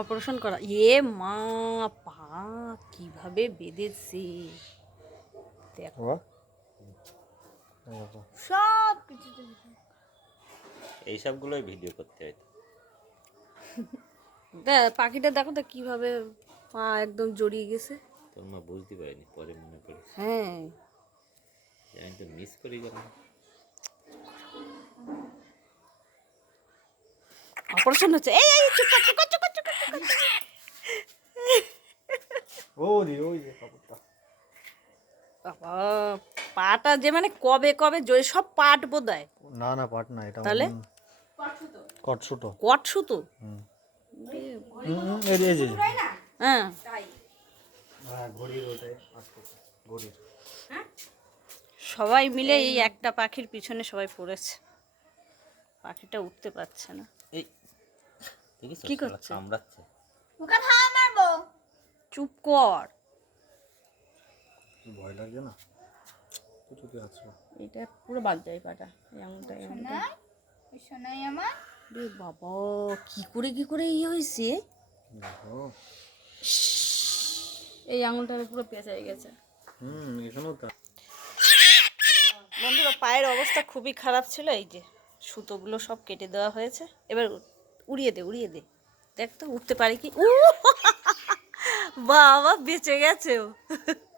Operation করা মা পা কিভাবে বেঁধেছে দেখো সব কিছু এই সবগুলোই ভিডিও করতে হয়। পাখিটা দেখো তো কিভাবে পা একদম জড়িয়ে গেছে। তোর মা বুঝতে পারিনি, পরে মনে পড়ে। হ্যাঁ আমি তো মিস করি গেলাম। অপারেশন হচ্ছে এই এই চুপ কর, চুপ কর, চুপ কর, চুপ কর, চুপ কর। ওই যে কাপড়টা বাবা পাটা যে মানে কবে কবে জড়িয়ে সব পাট বোধহয়। না পাট না এটা তাহলে কটসুটো কট সুতো। এই যে হ্যাঁ হ্যাঁ ঘড়ির ওটাই আসতেছে ঘড়ির সবাই মিলে এই একটা পাখির পিছনে সবাই পড়েছে, পাখিটা উঠতে পারছে না। এই দেখিস কি করছে? কামড়াচ্ছে। ওকে থামা মারবো। চুপ কর। ভয় লাগছে না কিছুতে আছে এটা পুরো বাদ যায় পাটা এই আঙুলটা এই আঙুলটা। সোনাই ওই সোনাই আমার রে বাবা কি করে ইয়ে হয়েছে, দেখো এই আঙুলটা পুরো পেঁচাই গেছে। এখানেও তা বন্ধুরা পায়ের অবস্থা খুবই খারাপ ছিল, এই যে সুতোগুলো সব কেটে দেওয়া হয়েছে। এবার উড়িয়ে দে দেখ তো উঠতে পারে কি। বাবা বেঁচে গেছে ও।